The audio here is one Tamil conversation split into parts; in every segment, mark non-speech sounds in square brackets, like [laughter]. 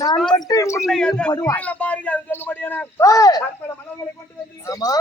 நான் மட்டும் உன்னை படுவாங்க பாருங்க அது சொல்லும்படியான மலர்களை கொண்டு வந்து ஆமா.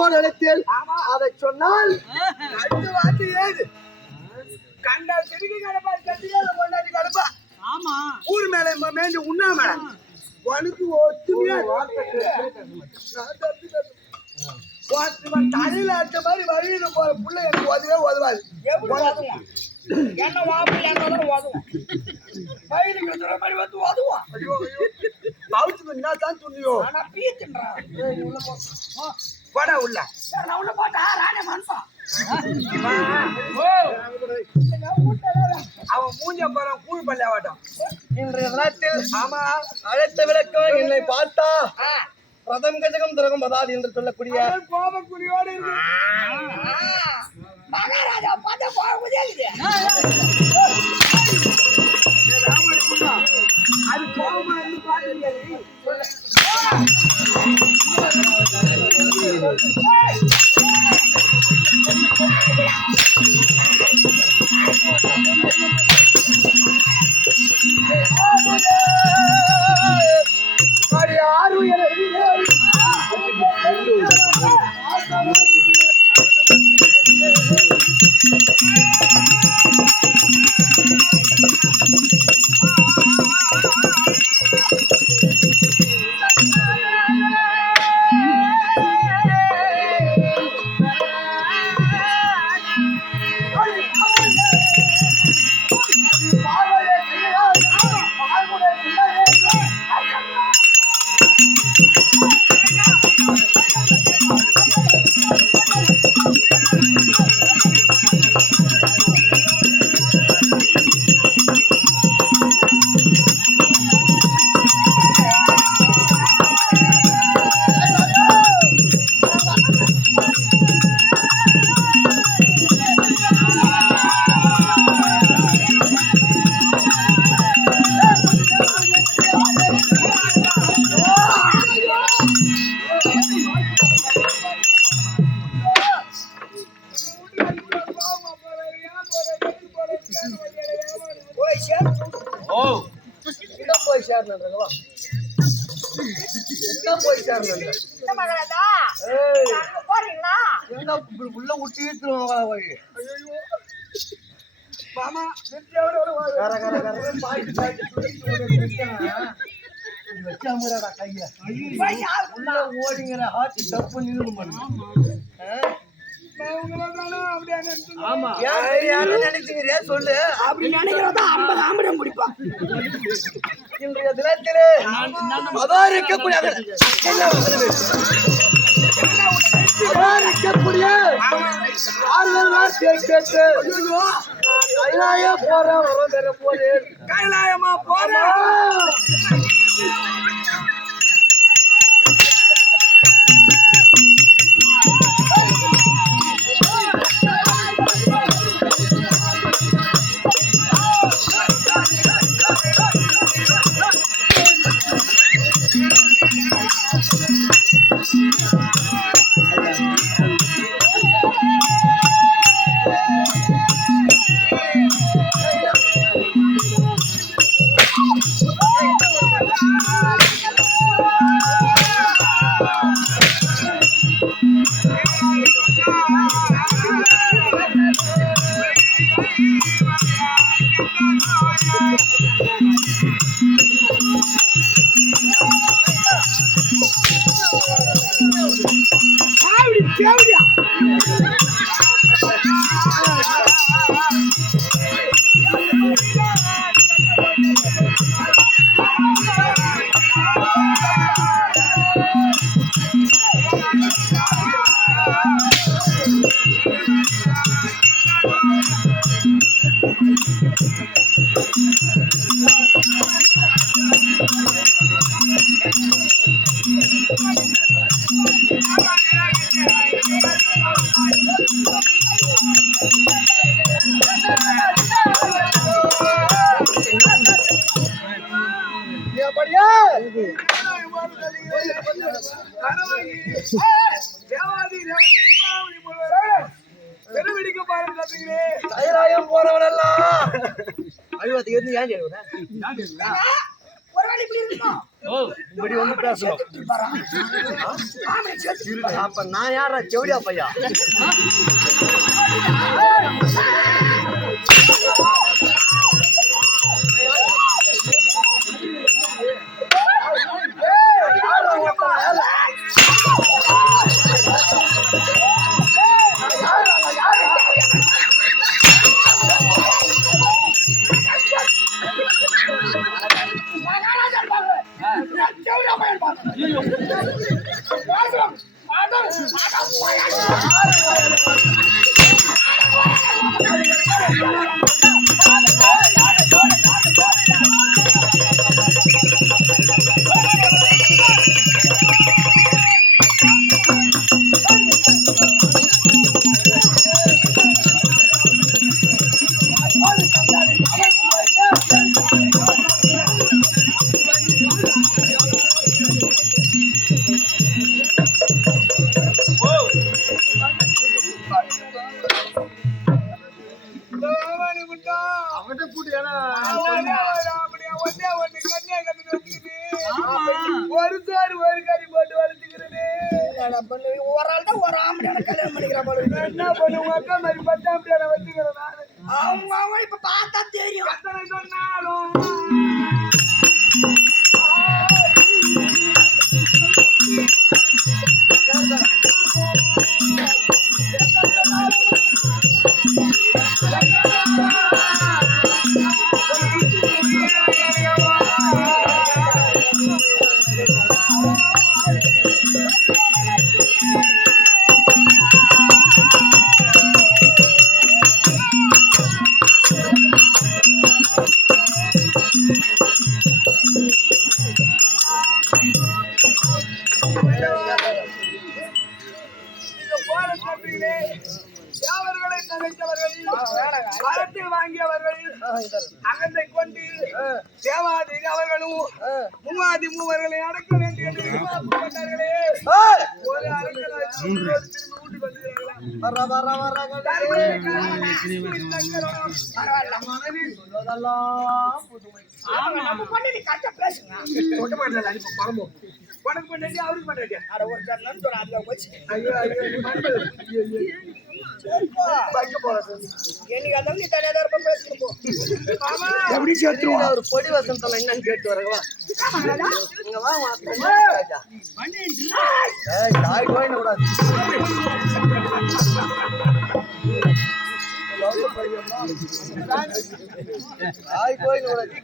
விளக்கத்தோடு அழைத்தேன். அதை சொன்னால் அடுத்த வார்த்தை ஏது? கண்டா செடிக்கு கிடப்பா கட்டியா கொண்டாடி கிடப்பா. ஆமா. ஊர் மேல மேஞ்சு உண்ணா மேடம் உனக்கு ஒத்துமையா தலையில அடிச்ச மாதிரி வழியில போற புள்ள எனக்கு உதவே உதவாது என்ன வாப்பு என்ன உதவும் வயிறு கத்துற மாதிரி வந்து உதவும் ஐயோ ஐயோ. பவுத்துக்கு என்ன தான் துணியோ ஆனா பீத்துன்றான். போடா உள்ள. நான் உள்ள போட்டா ராணி மனுஷன். அவன் மூஞ்ச போறான் கூழ் பள்ளியா வாட்டம் இன்றைய தினத்தில் ஆமா. அழைத்த விளக்கம் என்னை பார்த்தா. பிரதம் கஜகம் திரகம் பதாது என்று சொல்லக்கூடிய கோபக்குறியோடு மகாராஜா பார்த்தா போகுதே அது கோபமா இருந்து ஆறு இப்படி வச்சாங்கடா கைய. உள்ள ஓடிங்கிற ஹார்ட் தப்பு நின்னு பண்ணு நான் உங்களை தானே அப்படியே நினைச்சேன். ஆமா யாரு நினைச்சுக்கிறியா சொல்லு. அப்படி நினைக்கிறதா ஐம்பது ஆம்பளம் குடிப்பான் இன்றைய தினத்திலே அதா இருக்கக்கூடிய இருக்கக்கூடிய கைலாய போறேன் கைலாயமா போறேன் chịu கைலாயம் போறவனெல்லாம். அழுவத்துக்கு இருந்து ஏன் கேட்குறேன் ஒரு வேளை இப்படி இருக்கணும் இப்படி வந்து பேசணும். அப்ப நான் யாரா செவடியா பையா? அவன்கிட்ட ஒரு சோறு ஒரு கறி போட்டு வளர்த்துக்கிறேனே. ஒரு ஆள் தான் ஒரு ஆம்பளை கல்யாணம் பண்ணிக்கிற போல. என்ன பண்ணுவோம் அக்கா மாதிரி பத்தாம் பேரை வச்சுக்கிறேன் அவங்க இப்ப பார்த்தா தெரியும். எத்தனை சொன்னாலும். நீங்க வாங்கியவர்கள், அகந்தை கொண்டு தேவாதி அவர்களும் மூவாதி மூவர்களை அடக்க வேண்டும் என்று ஒரு வர வர வர சொல்வதெல்லாம் புதுமை. அவங்க நம்ம பண்ணி கரெக்டா பேசுங்க. சொல்ல மாட்டாரா இப்ப பாவம். உனக்கு பண்ணாட்டி அவருக்கு? அட ஒரு சார் அதுல வச்சு. ஐயோ, ஐயோ, என்னைக்கு அதான் நீ தனியாக தான் இருப்ப பேசிட்டு போ எப்படி சேர்த்துருவான்? ஒரு பொடி வசந்தம் என்னன்னு கேட்டு வரவா? இங்க வா தாய் கோயின கூடாது தாய் கோயின கூடாது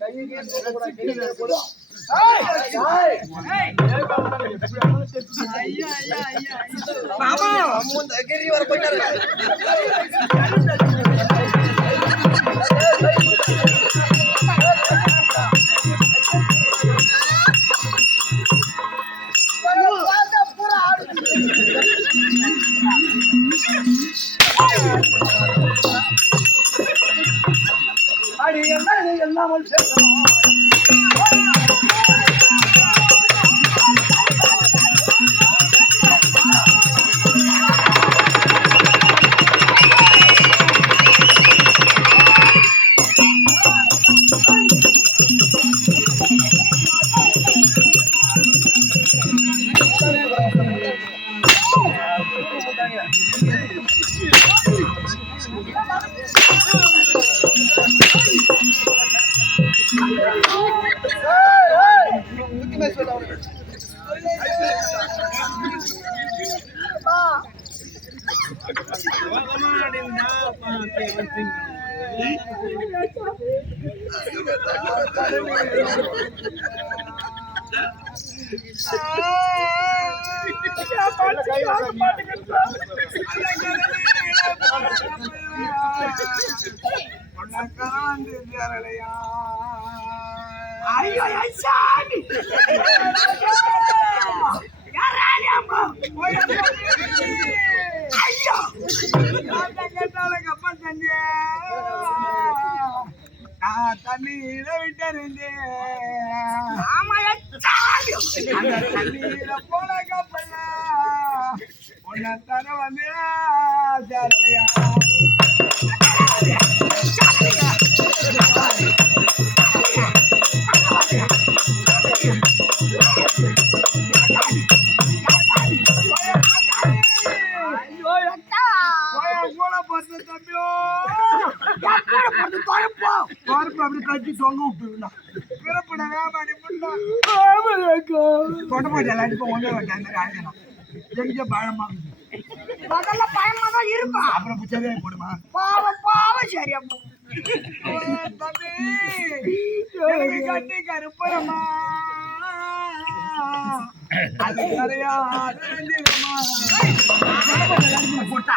கையை கூடாது கீழே அடி என்ன எல்லாம் சேர்த்தோம் Yeah. தண்ணீர விட்டிருந்தேன் போல கப்பல்ல உன்னை தர வந்து பரப்பு அப்படி கட்டி தொங்க விட்டுருந்தா பிறப்புட வேமாடி போட்டு எல்லாருக்கும் ஒன்றே அந்த ஆகணும் எங்க பயமா முதல்ல பயமா தான் இருக்கும். அப்புறம் புச்சதே போடுமா? பாவம் பாவம் சரியா போ தம்பி. எனக்கு கட்டி கருப்பரமா அது தெரிஞ்சிருமா போட்டா.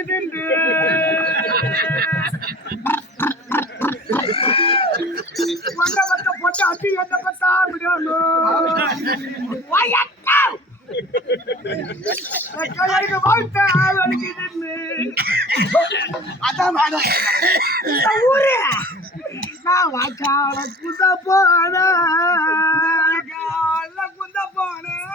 வாழ்த்த வலிக்குது மண்டபத்தை போட்டு அடி என்ன பத்தா விடணும் மக்கள் எனக்கு வாழ்த்த வலிக்குது அதான் மேடம் ஊரு நான் வாக்கால குந்த போன குந்த போனேன்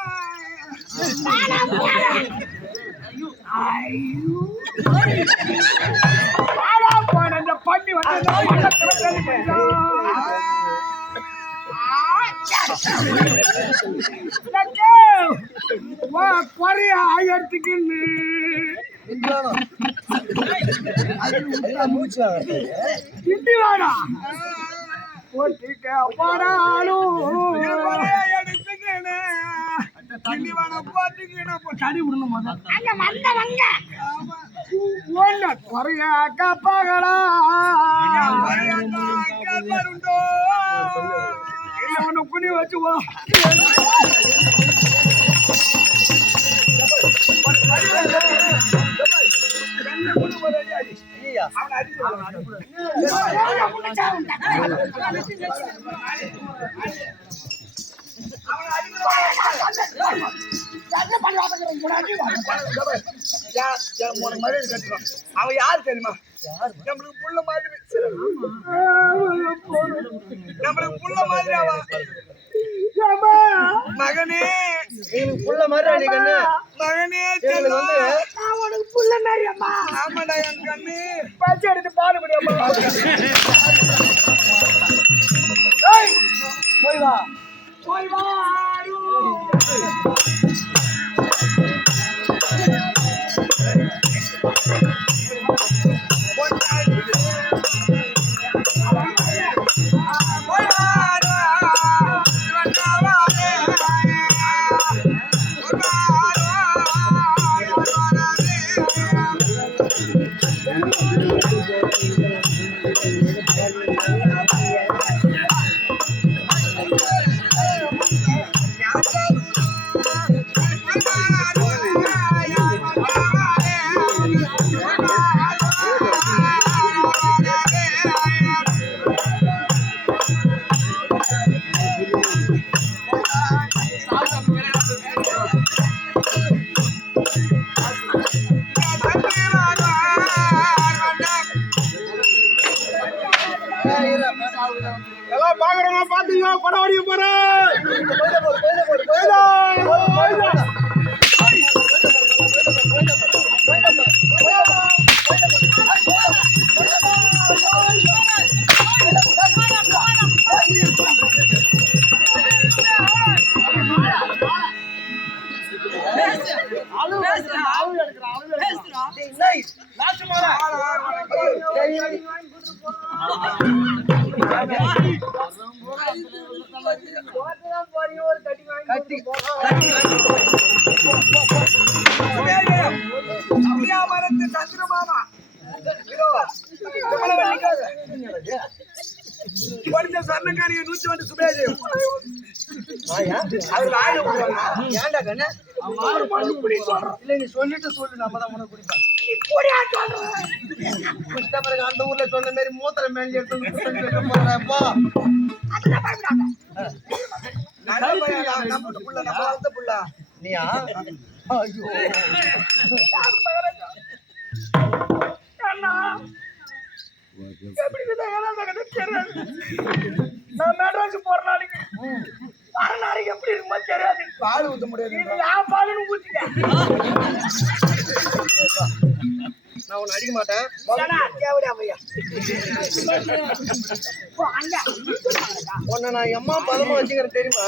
குறைய ஆயிரத்துக்குன்னு மூச்சு வேணா ஒட்டிக்க போனாலும் திண்டி வேணா விடணும் முதல்ல ஒன்ன குறைய அவனை குனி வச்சு வா ஐயா, அவனை அடிக்க உனக்கு மரியாதை கட்டுறோம். அவன் யார் தெரியுமா? நம்மளுக்கு புள்ள மாதிரி. நம்மளுக்கு புள்ள மாதிரி அவன் மகனே. புள்ள மாதிரி கண்ணு. மகனே. வந்து நான் உனக்கு புள்ள மாதிரி அம்மா. ஆமாடா என் கண்ணு. பச்சை எடுத்து பாடு முடியாம? போய் வா. போய் வா. எல்லாம் பாக்குறவங்க பாத்துங்க படம் அடிக்க போறேன் கட்டி அப்படியா மரத்து சந்திரமாமா. படிச்ச சர்ணக்காரிய நூத்தி வந்து சுபேஜயம் ஆயா அவர் வாயில விடுவாங்க ஏன்டா கண்ணு இல்ல நீ சொல்லிட்டு சொல்லு நம்ம தான் உனக்கு குடிப்போம் பிறகு அந்த ஊர்ல சொன்ன மாதிரி மூத்திர மேலே எடுத்து புள்ள. நீயா? ஐயோ. நான் மெட்ராஸ் போற நாளைக்கு. வர நாளைக்கு எப்படி இருக்குமோ தெரியாது. பால் ஊத்த முடியாது. நான் பாலுன்னு ஊத்திட்டேன் உன்னை அடிக்க மாட்டேன். உன்னை நான் எம்மா பதமா வச்சுக்கிறேன் தெரியுமா?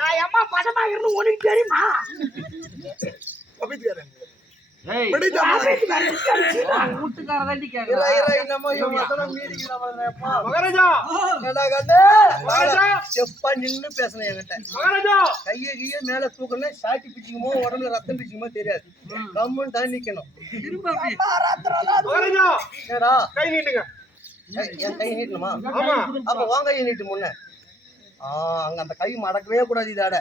நான் எம்மா பதமா இருந்து உனக்கு தெரியுமா? செப்பா நின்னு பேசுனேன் என்கிட்ட. மகாராஜா! கையை கையை மேல தூக்கணும் சாட்டி பிச்சுக்குமோ உடம்புல ரத்தம் பிச்சுக்குமோ தெரியாது. கம்முன்னு தான் நிக்கணும். மகாராஜா! ஏடா கை நீட்டுங்க. ஏய், என் கை நீட்டணுமா? ஆமா. அப்ப வாங்க கையை நீட்டு முன்ன. ஆ அங்க அந்த கை மடக்கவே கூடாது இதாட.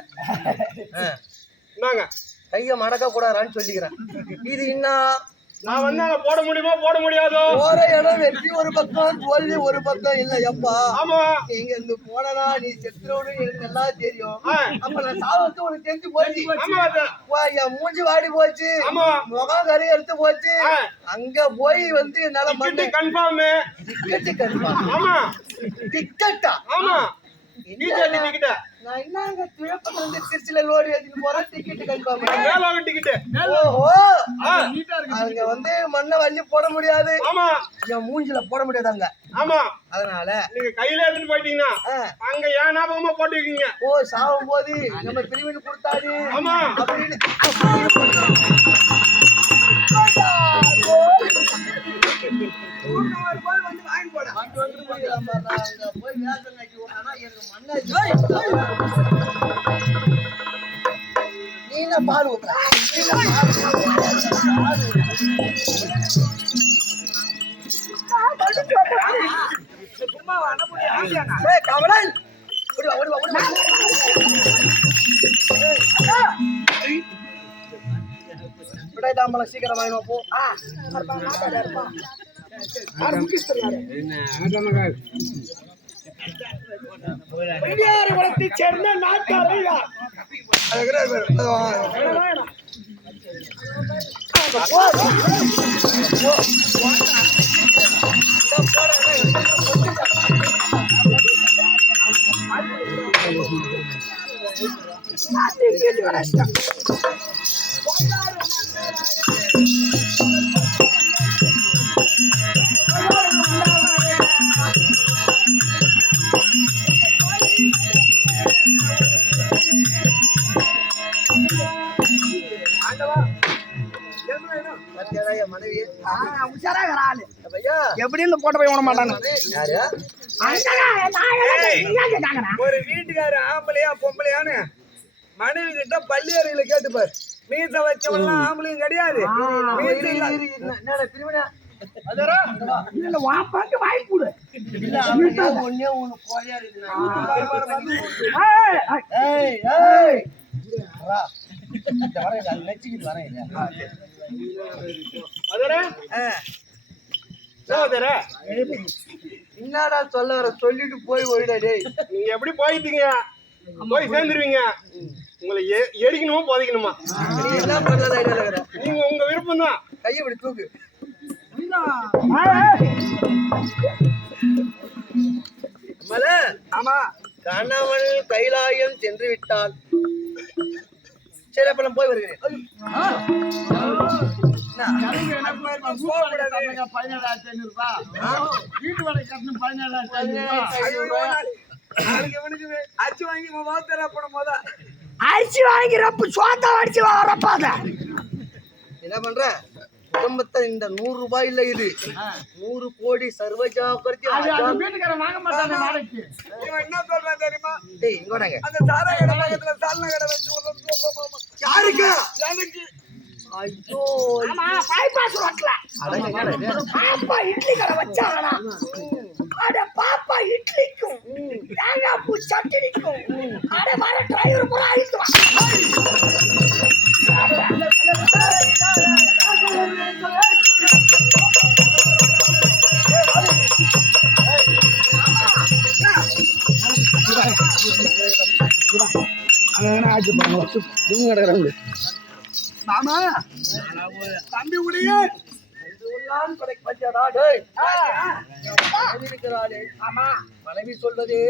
ஆ, இந்தாங்க. கையை மடக்க கூடாதான்னு சொல்லிக்கிறேன். இது என்ன? நான் வந்து அங்க போட முடியுமா? போட முடியாதோ? போற இடம் வெற்றி ஒரு பக்கம் தோல்வி ஒரு பக்கம் இல்ல எப்பா ஆமா. நீங்க இந்த போனனா நீ செத்துறோன்னு எனக்கு நல்லா தெரியும். அப்ப நான் சாவத்து உனக்கு தெரிஞ்சு போச்சு. என் மூஞ்சி வாடி போச்சு. முகம் கறி எடுத்து போச்சு. அங்க போய் வந்து என்னால டிக்கெட் கன்ஃபார்ம் டிக்கெட்டு கருப்பா ஆமா. டிக்கெட்டா ஆமா. டிஜே டிக்கெட் நான் என்னங்க திருப்பத்துல இருந்து திருச்சியில லோடு ஏத்திட்டு போறேன்? டிக்கெட்டு கன்ஃபார்ம் மேலாக டிக்கெட் ஓஹோ. ஆ. அங்க வந்து மண்ணை வள்ளி போட முடியாது. ஆமா. என் மூஞ்சில போட முடியாது அங்க ஆமா. அதனால நீங்க கையில எடுத்துட்டு போயிட்டீங்கன்னா அங்க ஏன் ஞாபகமா போட்டு வைக்கீங்க ஓ சாவும் போது நம்ம பிரிவின் கொடுத்தாரு ஆமா. அப்படின்னு. [laughs] வந்து பால் நீ என்ன பால் ஊத்துற? ஏய், கமலன்! ஓடி வா, சீக்கிரம் வாங்கினோம் போ பெரியார் குலத்தைச் சேர்ந்த நாட்டாளர் யார் அது ஆளு. ஐயா எப்படி இந்த போட்ட போய் விட மாட்டானு. யாரு? ஒரு வீட்டுக்காரு ஆம்பளையா பொம்பளையான்னு மனைவி கிட்ட பள்ளி அறையில கேட்டுப்பாரு மீச வச்சவெல்லாம் ஆம்பளையும் கிடையாது. மீசை இல்ல என்னடா சொல்ல வர? சொல்லிட்டு போய் ஓடிடா டேய். நீங்க எப்படி போயிட்டீங்க? போய் சேர்ந்துருவீங்க. உங்களை எரிக்கணுமா புதைக்கணுமா? நீங்க உங்க விருப்பம் தான் கையை இப்படி தூக்கு. மல ஆமா. கணவன் கைலாயம் சென்று விட்டால் சரி அப்ப நான் போய் வருகிறேன். ஐயோ, நாளைக்கு நாளைக்கு இவனுக்கு வே- அச்சு வாங்கி மாத்தரா போன முத அரிசி வாங்கிறப்ப சோத்தா அடிச்சு வரப்பாத என்ன பண்ற? குடும்பத்தை இந்த நூறு ரூபாய் இல்ல இது நூறு கோடி சர்வ ஜாக்கிரதை என்ன சொல்றான் தெரியுமா டேய் இங்க வாடாங்க அந்த சாரா கடை பக்கத்துல சால்னா கடை வச்சு யாருக்கு எனக்கு ஐயோ ஆமா பைபாஸ் ரோட்ல? பாப்பா இட்லி கடை வச்சாங்கடா அட பாப்பா இட்லிக்கும் தேங்காய் பூ சட்னிக்கும் அட வர டிரைவர் பூரா அழித்து வா மாமா. தம்பி உடைய இது உள்ளான் படைக்கு பத்தியாடா, டேய். மனைவி சொல்வதே